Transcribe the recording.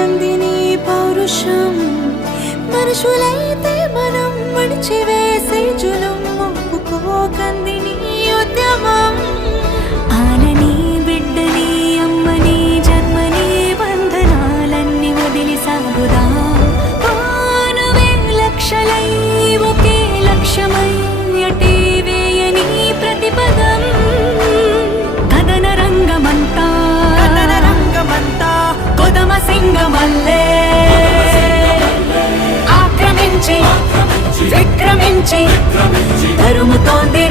నందిని పౌరుషం మనుషులైతే మనం మడిచివేసే జులుం ఒప్పుకోకందిని ఉద్యమం ఆలని బిడ్డని అమ్మని జన్మని బంధనాలన్నీ వదిలి సాగుదాం పానువే లక్షలై ఒకే లక్ష్యమై అటే వేయని ప్రతిపదం కథన రంగమంతా కొదమ సింగమల్లే ఆక్రమించి విక్రమించి తరుముతోంది